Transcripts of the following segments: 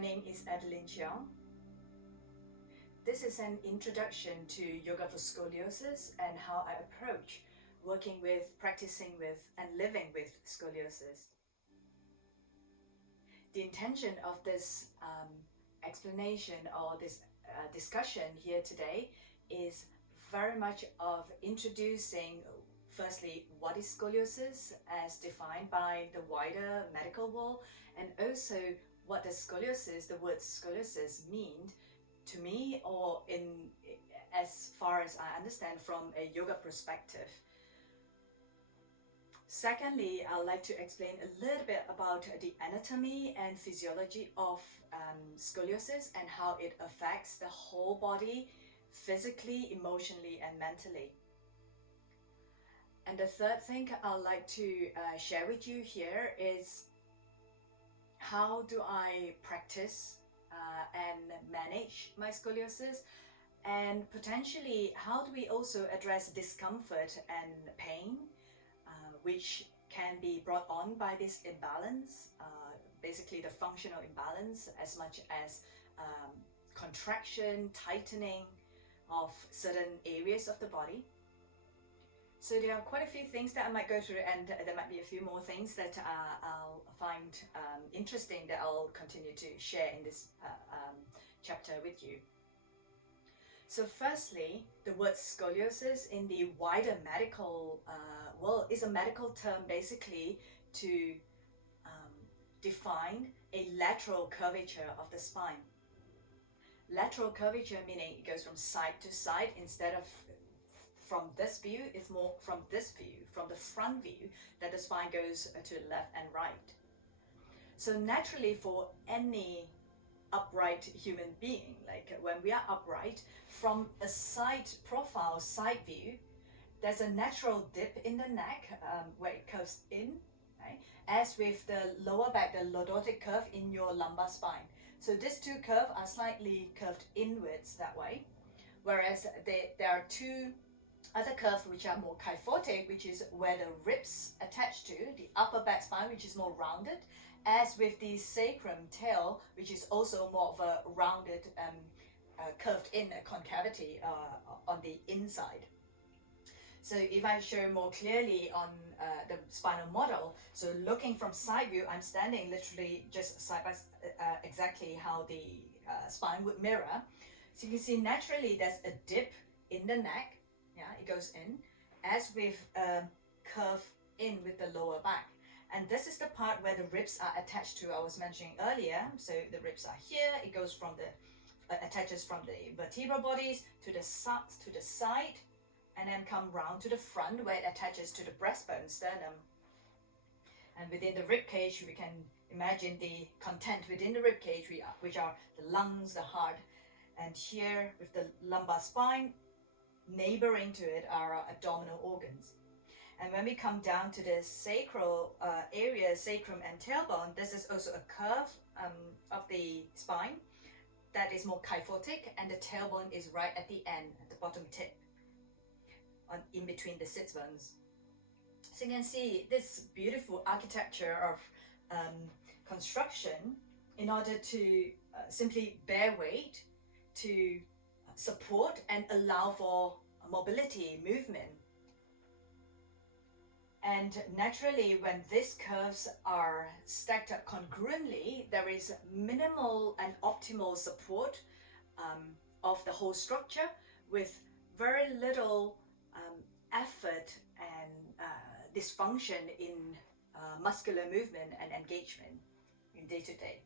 My name is Adelene Cheong. This is an introduction to Yoga for Scoliosis and how I approach working with, practicing with, and living with scoliosis. The intention of this explanation or this discussion here today is very much of introducing, firstly, what is scoliosis as defined by the wider medical world, and also what does scoliosis, the word scoliosis, mean to me, or as far as I understand from a yoga perspective. Secondly, I'd like to explain a little bit about the anatomy and physiology of scoliosis and how it affects the whole body, physically, emotionally, and mentally. And the third thing I'd like to share with you here is how do I practice and manage my scoliosis, and potentially how do we also address discomfort and pain which can be brought on by this imbalance, basically the functional imbalance, as much as contraction, tightening of certain areas of the body. So there are quite a few things that I might go through, and there might be a few more things that I'll find interesting that I'll continue to share in this chapter with you. So firstly, the word scoliosis in the wider medical world is a medical term basically to define a lateral curvature of the spine. Lateral curvature meaning it goes from side to side instead of from this view. It's more from this view, from the front view, that the spine goes to the left and right. So naturally, for any upright human being, like when we are upright, from a side profile, side view, there's a natural dip in the neck where it curves in, right? As with the lower back, the lordotic curve in your lumbar spine. So these two curves are slightly curved inwards that way, whereas there are two other curves which are more kyphotic, which is where the ribs attach to the upper back spine, which is more rounded, as with the sacrum tail, which is also more of a rounded, curved in a concavity on the inside. So if I show more clearly on the spinal model, so looking from side view, I'm standing literally just side by exactly how the spine would mirror. So you can see naturally there's a dip in the neck. Yeah, it goes in, as with a curve in with the lower back. And this is the part where the ribs are attached to, I was mentioning earlier. So the ribs are here, it goes from the, attaches from the vertebral bodies to the side, and then come round to the front where it attaches to the breastbone, sternum. And within the rib cage, we can imagine the content within the rib cage, which are the lungs, the heart, and here with the lumbar spine, neighboring to it are our abdominal organs. And when we come down to the sacral area, sacrum and tailbone, this is also a curve of the spine that is more kyphotic, and the tailbone is right at the end, at the bottom tip, in between the sits bones. So you can see this beautiful architecture of construction in order to simply bear weight, to support and allow for mobility, movement. And naturally, when these curves are stacked up congruently, there is minimal and optimal support of the whole structure with very little effort and dysfunction in muscular movement and engagement in day to day.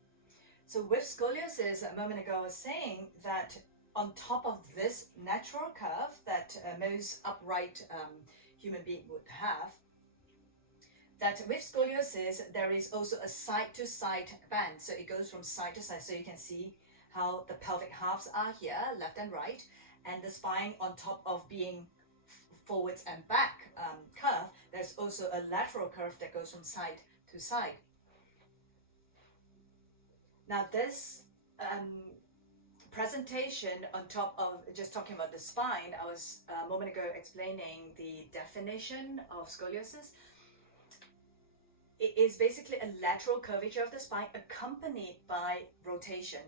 So with scoliosis, a moment ago I was saying that on top of this natural curve that most upright human being would have, that with scoliosis there is also a side-to-side bend. So it goes from side to side. So you can see how the pelvic halves are here, left and right, and the spine on top of being forwards and back curve, there's also a lateral curve that goes from side to side. Now this presentation on top of just talking about the spine, I was a moment ago explaining the definition of scoliosis. it is basically a lateral curvature of the spine accompanied by rotation.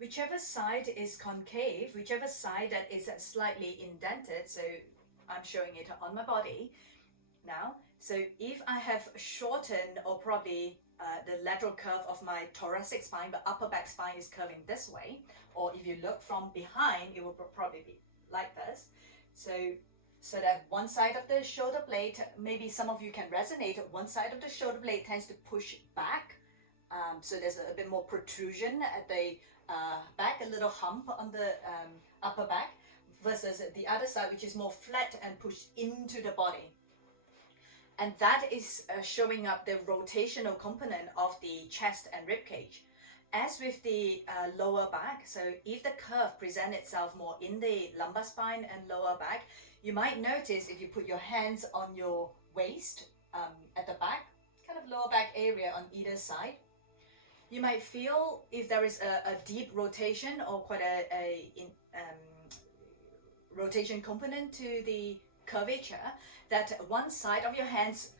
Whichever side is concave, whichever side that is slightly indented, so I'm showing it on my body now. So if I have shortened, or probably the lateral curve of my thoracic spine, but upper back spine is curving this way, or if you look from behind, it will probably be like this. So that one side of the shoulder blade, maybe some of you can resonate, one side of the shoulder blade tends to push back. So there's a bit more protrusion at the back, a little hump on the upper back, versus the other side, which is more flat and pushed into the body. And that is showing up the rotational component of the chest and rib cage. As with the lower back, so if the curve presents itself more in the lumbar spine and lower back, you might notice if you put your hands on your waist at the back, kind of lower back area on either side, you might feel if there is a deep rotation or quite a rotation component to the curvature, that one side of your hands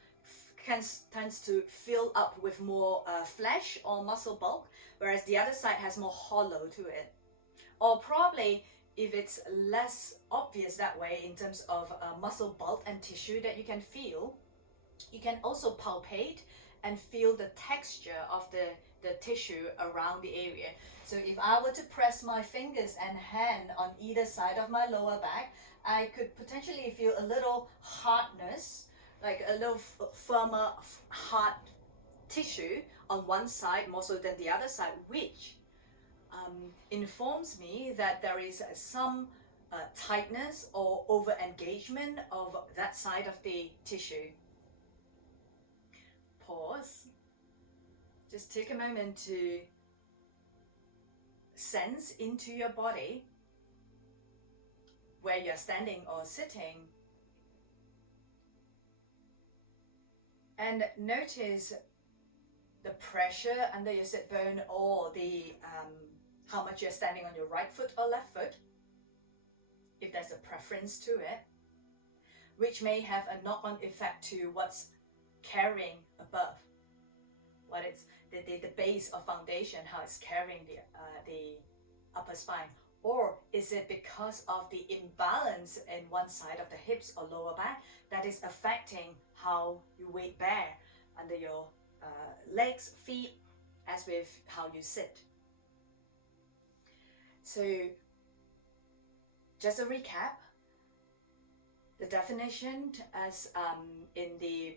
tends to fill up with more flesh or muscle bulk, whereas the other side has more hollow to it. Or probably if it's less obvious that way in terms of muscle bulk and tissue that you can feel, you can also palpate and feel the texture of the tissue around the area. So if I were to press my fingers and hand on either side of my lower back, I could potentially feel a little hardness, like a little firmer, hard tissue on one side more so than the other side, which informs me that there is some tightness or over engagement of that side of the tissue. Pause. Just take a moment to sense into your body where you're standing or sitting, and notice the pressure under your sit bone, or the how much you're standing on your right foot or left foot, if there's a preference to it, which may have a knock-on effect to what's carrying above, what it's the base or foundation, how it's carrying the upper spine. Or is it because of the imbalance in one side of the hips or lower back that is affecting how you weight bear under your legs, feet, as with how you sit? So just a recap, the definition as in the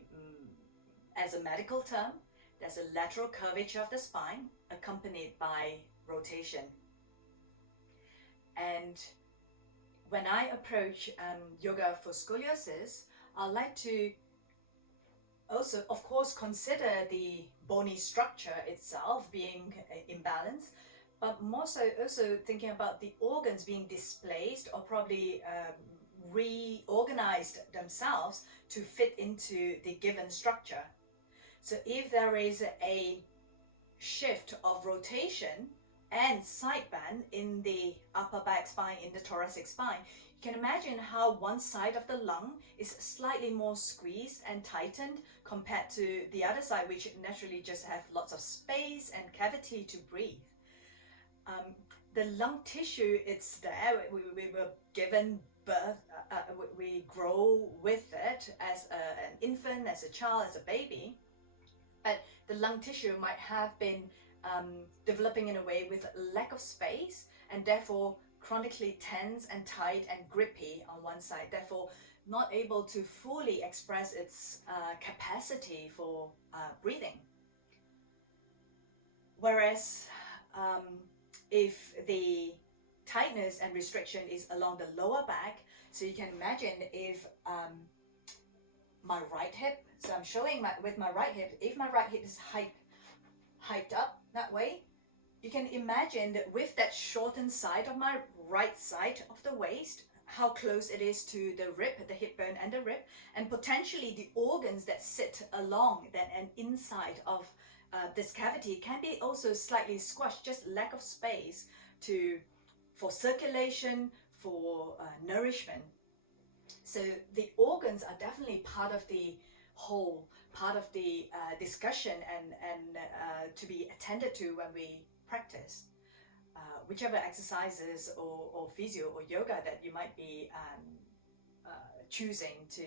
as a medical term, there's a lateral curvature of the spine accompanied by rotation. And when I approach yoga for scoliosis, I like to also, of course, consider the bony structure itself being imbalanced, but more so also thinking about the organs being displaced or probably reorganized themselves to fit into the given structure. So if there is a shift of rotation and side bend in the upper back spine, in the thoracic spine, you can imagine how one side of the lung is slightly more squeezed and tightened compared to the other side, which naturally just have lots of space and cavity to breathe. The lung tissue, it's there. We were given birth, we grow with it as an infant, as a child, as a baby. But the lung tissue might have been developing in a way with lack of space, and therefore chronically tense and tight and grippy on one side, therefore not able to fully express its capacity for breathing. Whereas if the tightness and restriction is along the lower back, so you can imagine if my right hip, so I'm showing with my right hip, if my right hip is hiked up that way, you can imagine that with that shortened side of my right side of the waist, how close it is to the rib, the hip bone and the rib, and potentially the organs that sit along that and inside of this cavity can be also slightly squashed, just lack of space for circulation, for nourishment. So the organs are definitely part of the whole part of the discussion and to be attended to when we practice. Whichever exercises or physio or yoga that you might be choosing to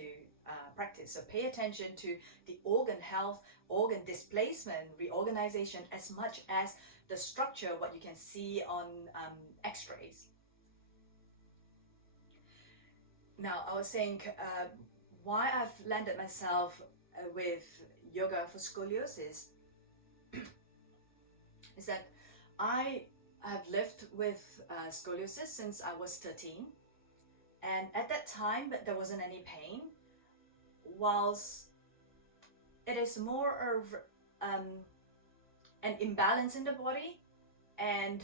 practice. So pay attention to the organ health, organ displacement, reorganization, as much as the structure, what you can see on x-rays. Now, I was saying why I've landed myself with yoga for scoliosis is that I have lived with scoliosis since I was 13, and at that time there wasn't any pain, whilst it is more of an imbalance in the body, and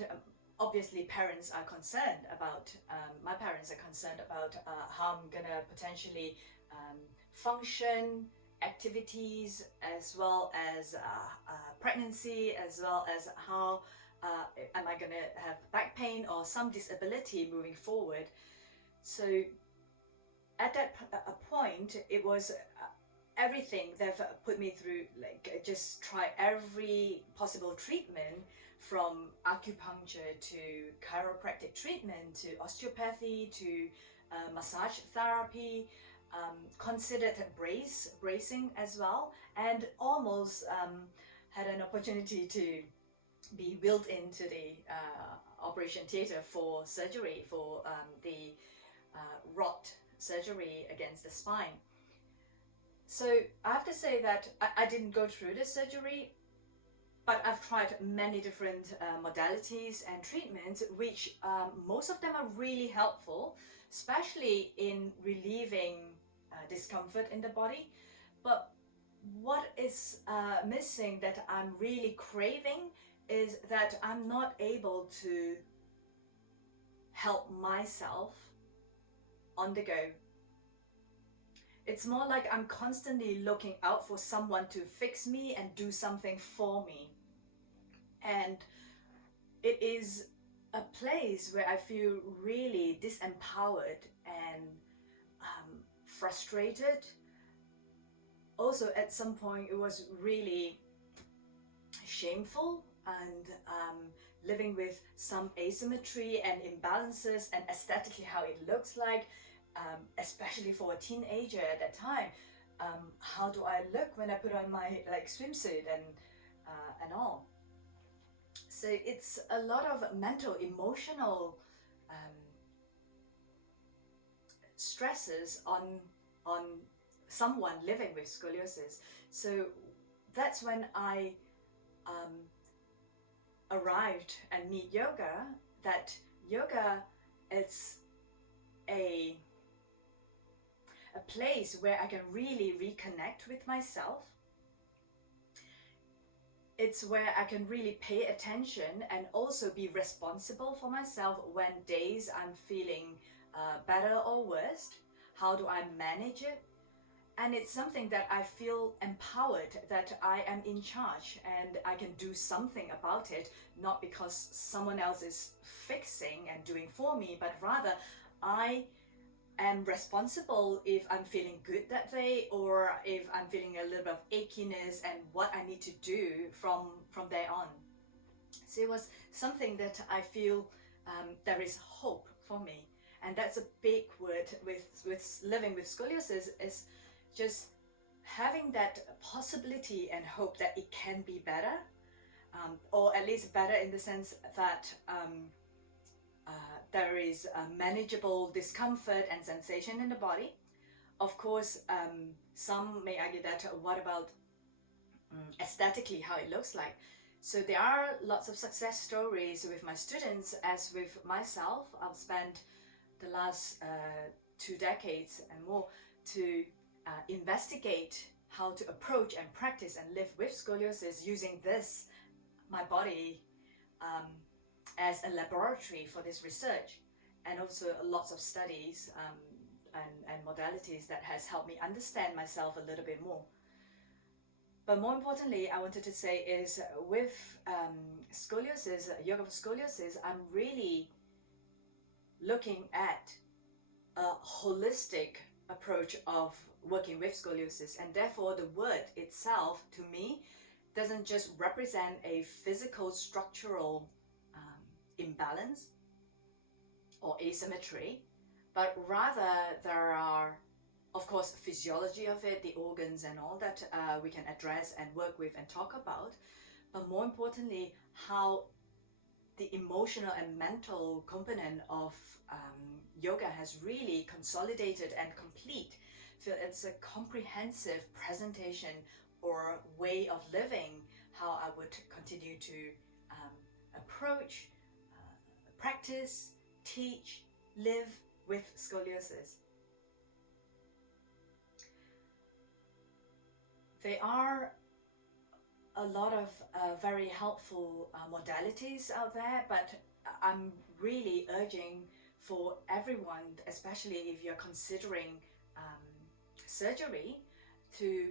obviously parents are concerned about, my parents are concerned about how I'm gonna potentially function, activities, as well as pregnancy, as well as how am I gonna have back pain or some disability moving forward. So at that point, it was everything. They've put me through, like, just try every possible treatment, from acupuncture to chiropractic treatment to osteopathy to massage therapy, considered bracing as well, and almost had an opportunity to be wheeled into the operation theatre for surgery, for the rod surgery against the spine. So I have to say that I didn't go through the surgery, but I've tried many different modalities and treatments, which most of them are really helpful, especially in relieving discomfort in the body. But what is missing, that I'm really craving, is that I'm not able to help myself on the go. It's more like I'm constantly looking out for someone to fix me and do something for me. And it is a place where I feel really disempowered and frustrated. Also, at some point, it was really shameful, and living with some asymmetry and imbalances, and aesthetically how it looks like, especially for a teenager at that time. How do I look when I put on my swimsuit and all? So it's a lot of mental, emotional stresses on someone living with scoliosis. So that's when I arrived and meet yoga, that yoga is a place where I can really reconnect with myself. It's where I can really pay attention and also be responsible for myself when days I'm feeling better or worse. How do I manage it? And it's something that I feel empowered, that I am in charge and I can do something about it, not because someone else is fixing and doing for me, but rather I am responsible if I'm feeling good that day, or if I'm feeling a little bit of achiness, and what I need to do from there on. So it was something that I feel there is hope for me. And that's a big word with living with scoliosis, is just having that possibility and hope that it can be better, or at least better in the sense that there is a manageable discomfort and sensation in the body. Of course, some may argue that what about aesthetically, how it looks like? So there are lots of success stories with my students, as with myself. I've spent the last 2 decades and more to investigate how to approach and practice and live with scoliosis, using this, my body, as a laboratory for this research, and also lots of studies and modalities that has helped me understand myself a little bit more. But more importantly, I wanted to say is, with scoliosis, yoga for scoliosis, I'm really looking at a holistic approach of working with scoliosis, and therefore the word itself to me doesn't just represent a physical structural imbalance or asymmetry, but rather there are, of course, physiology of it, the organs and all that we can address and work with and talk about, but more importantly, how the emotional and mental component of yoga has really consolidated and complete. So it's a comprehensive presentation or way of living, how I would continue to approach, practice, teach, live with scoliosis. There are a lot of very helpful modalities out there, but I'm really urging for everyone, especially if you're considering surgery, to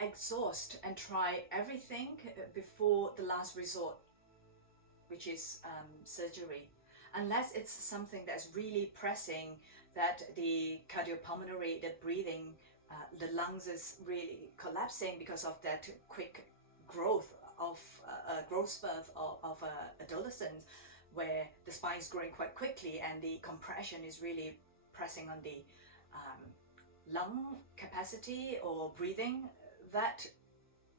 exhaust and try everything before the last resort, which is surgery, unless it's something that's really pressing, that the cardiopulmonary, the breathing, the lungs is really collapsing because of that quick growth of growth spurt of adolescence, where the spine is growing quite quickly and the compression is really pressing on the lung capacity or breathing, that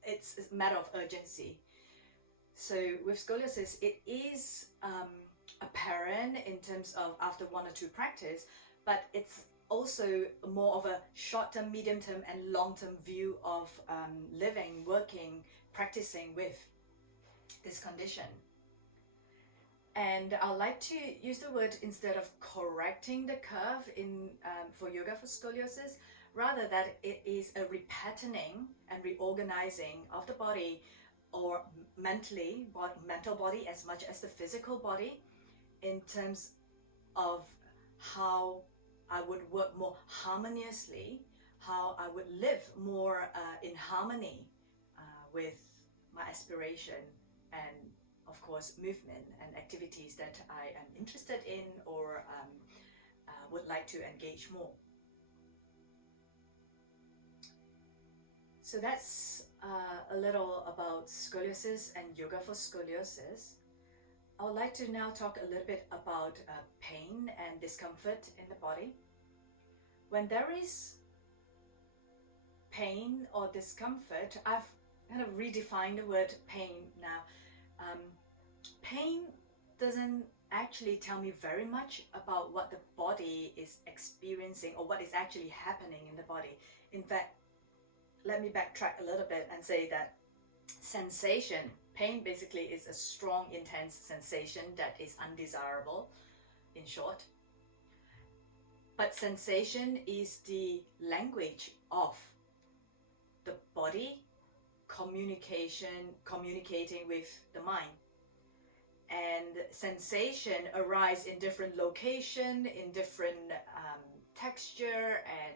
it's a matter of urgency. So with scoliosis, it is apparent in terms of after 1 or 2 practice, but it's also more of a short-term, medium-term and long-term view of living, working, practicing with this condition. And I like to use the word, instead of correcting the curve in for yoga for scoliosis, rather that it is a repatterning and reorganizing of the body, or mental body as much as the physical body, in terms of how I would work more harmoniously, how I would live more in harmony with my aspiration and, of course, movement and activities that I am interested in or would like to engage more. So that's a little about scoliosis and yoga for scoliosis. I would like to now talk a little bit about pain and discomfort in the body. When there is pain or discomfort, I've kind of redefined the word pain now. Pain doesn't actually tell me very much about what the body is experiencing or what is actually happening in the body. In fact, let me backtrack a little bit and say that sensation, pain basically is a strong, intense sensation that is undesirable, in short. But sensation is the language of the body communicating with the mind. And sensation arise in different location, in different texture, and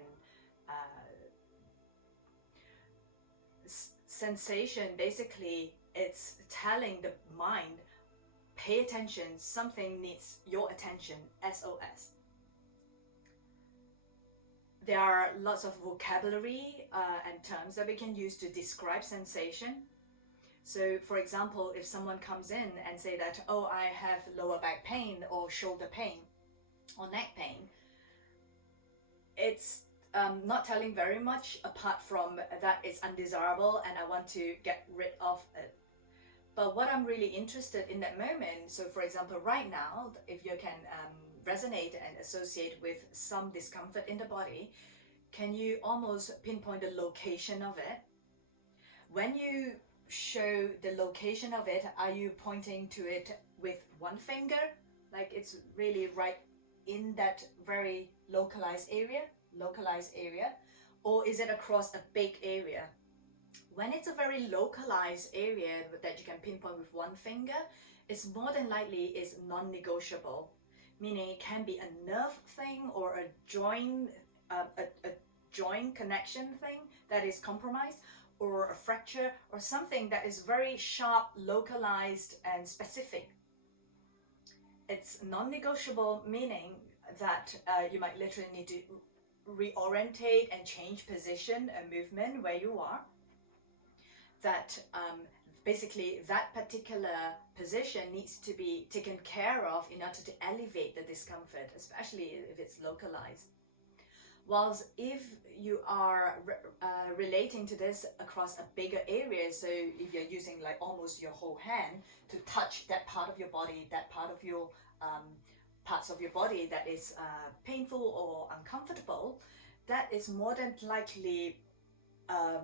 sensation basically, it's telling the mind, pay attention, something needs your attention, SOS. There are lots of vocabulary and terms that we can use to describe sensation. So for example, if someone comes in and say that, oh, I have lower back pain or shoulder pain or neck pain, it's not telling very much apart from that it's undesirable and I want to get rid of it. But what I'm really interested in that moment, so for example, right now, if you can resonate and associate with some discomfort in the body, can you almost pinpoint the location of it? When you show the location of it, are you pointing to it with one finger, like it's really right in that very localized area, or is it across a big area? When it's a very localized area that you can pinpoint with one finger, it's more than likely is non-negotiable, meaning it can be a nerve thing or a joint connection thing that is compromised, or a fracture, or something that is very sharp, localized and specific. It's non-negotiable, meaning that you might literally need to reorientate and change position and movement where you are, that basically that particular position needs to be taken care of in order to elevate the discomfort, especially if it's localized. Whilst if you are relating to this across a bigger area, so if you're using like almost your whole hand to touch that part of your body, that part of your parts of your body that is painful or uncomfortable, that is more than likely a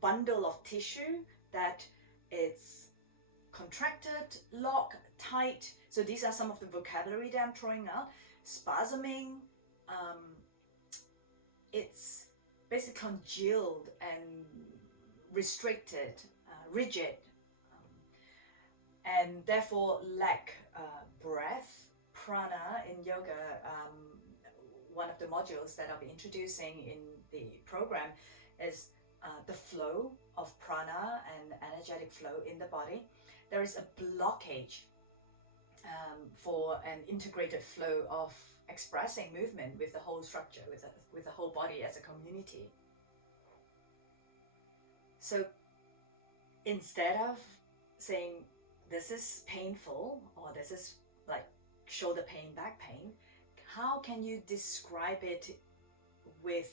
bundle of tissue that it's contracted, locked, tight. So these are some of the vocabulary that I'm throwing out. Spasming, it's basically congealed and restricted, rigid, and therefore lack breath. Prana in yoga, one of the modules that I'll be introducing in the program is the flow of prana and energetic flow in the body. There is a blockage for an integrated flow of expressing movement with the whole structure, with the whole body as a community. So instead of saying this is painful or this is like shoulder pain, back pain, how can you describe it with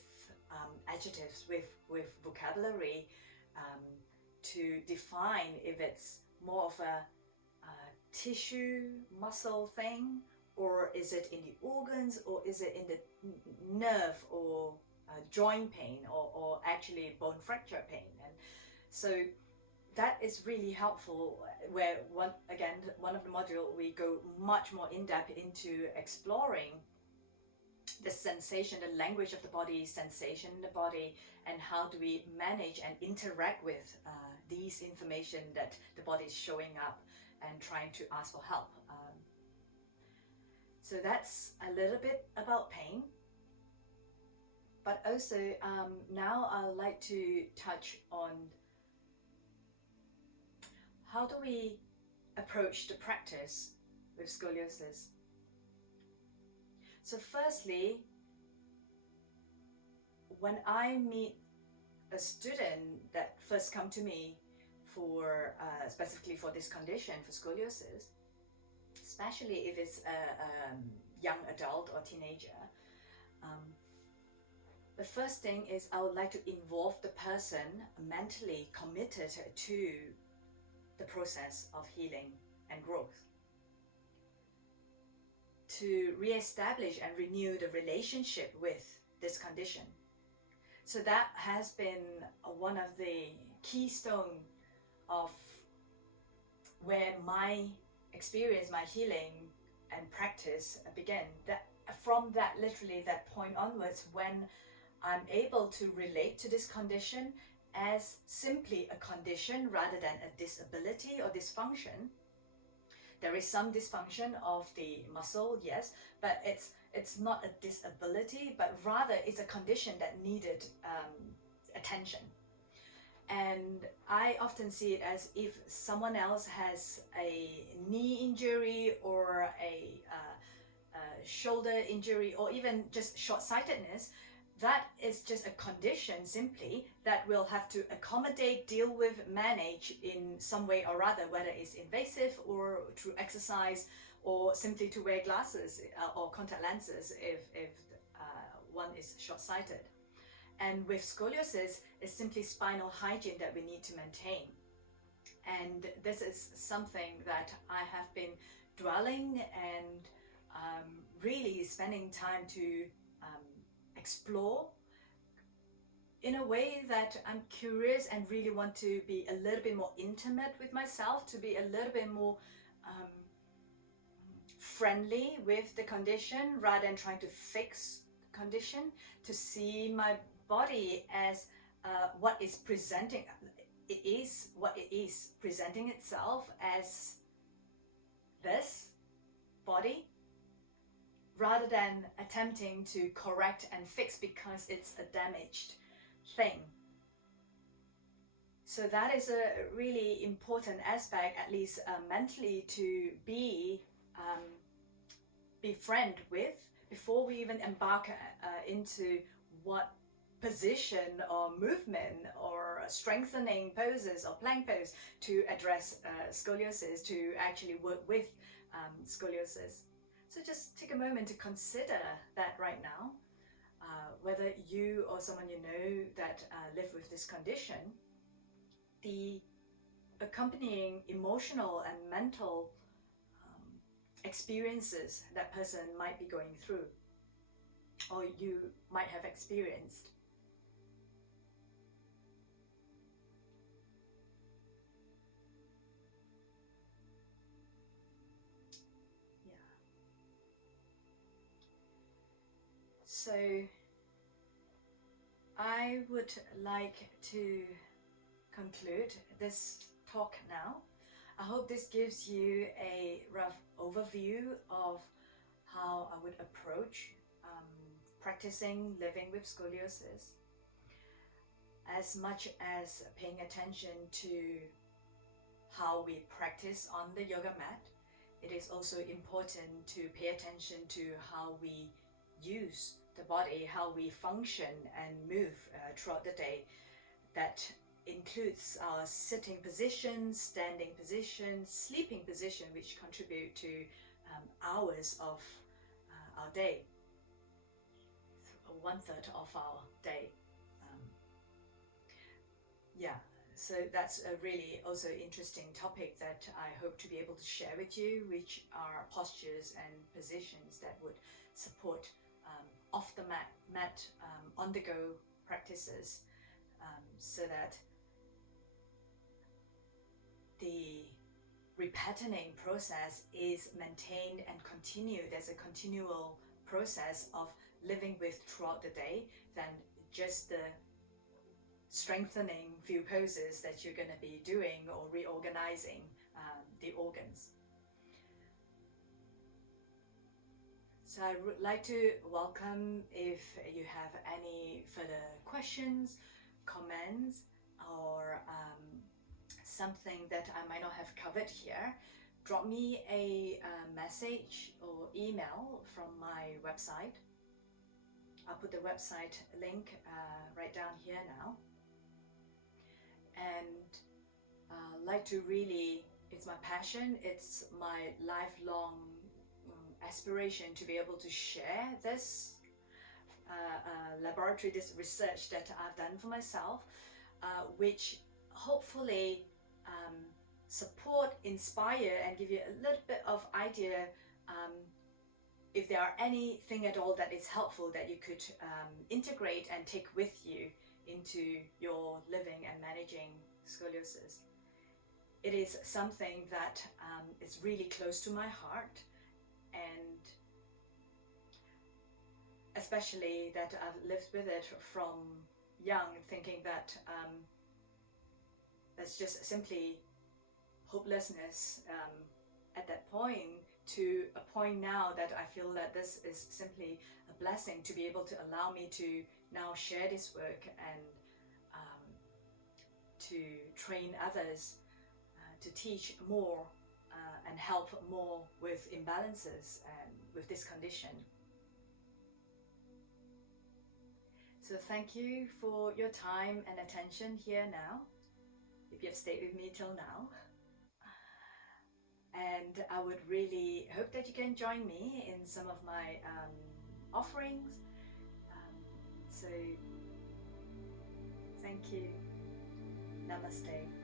adjectives, with vocabulary to define if it's more of a tissue, muscle thing, or is it in the organs, or is it in the nerve or joint pain, or actually bone fracture pain? And so that is really helpful, where one of the module we go much more in depth into exploring the sensation, the language of the body, sensation in the body, and how do we manage and interact with these information that the body is showing up and trying to ask for help. So that's a little bit about pain. But also now I'd like to touch on how do we approach the practice with scoliosis. So firstly, when I meet a student that first come to me for specifically for this condition, for scoliosis, especially if it's a young adult or teenager, the first thing is I would like to involve the person mentally committed to the process of healing and growth, to re-establish and renew the relationship with this condition. So that has been one of the keystone of where my experience, my healing and practice began. That from that, literally that point onwards, when I'm able to relate to this condition as simply a condition rather than a disability or dysfunction. There is some dysfunction of the muscle, yes, but it's not a disability, but rather it's a condition that needed attention. And I often see it as if someone else has a knee injury or a shoulder injury or even just short-sightedness, that is just a condition simply that we'll have to accommodate, deal with, manage in some way or other, whether it's invasive or through exercise or simply to wear glasses or contact lenses if one is short-sighted. And with scoliosis, it's simply spinal hygiene that we need to maintain. And this is something that I have been dwelling and really spending time to explore in a way that I'm curious and really want to be a little bit more intimate with myself, to be a little bit more friendly with the condition rather than trying to fix the condition, to see my body as what is presenting. It is what it is, presenting itself as this body, rather than attempting to correct and fix because it's a damaged thing. So that is a really important aspect, at least mentally, to be befriend with, before we even embark into what position or movement or strengthening poses or plank pose to address scoliosis, to actually work with scoliosis. So just take a moment to consider that right now, whether you or someone you know that live with this condition, the accompanying emotional and mental experiences that person might be going through, or you might have experienced. Yeah. So I would like to conclude this talk now. I hope this gives you a rough overview of how I would approach practicing living with scoliosis, as much as paying attention to how we practice on the yoga mat. It is also important to pay attention to how we use the body, how we function and move throughout the day. That includes our sitting position, standing position, sleeping position, which contribute to hours of our day, 1/3 of our day. Yeah, so that's a really also interesting topic that I hope to be able to share with you, which are postures and positions that would support off the mat on the go practices, so that the repetitioning process is maintained and continued. There's a continual process of living with throughout the day than just the strengthening few poses that you're going to be doing or reorganizing the organs. So I would like to welcome if you have any further questions, comments, or something that I might not have covered here. Drop me a message or email from my website. I'll put the website link right down here now. And like to really, it's my passion, it's my lifelong aspiration to be able to share this laboratory, this research that I've done for myself, which hopefully support, inspire, and give you a little bit of idea if there are anything at all that is helpful that you could integrate and take with you into your living and managing scoliosis. It is something that is really close to my heart, and especially that I've lived with it from young, thinking that that's just simply hopelessness at that point, to a point now that I feel that this is simply a blessing to be able to allow me to now share this work and to train others, to teach more and help more with imbalances and with this condition. So thank you for your time and attention here now, if you have stayed with me till now. And I would really hope that you can join me in some of my offerings. So thank you. Namaste.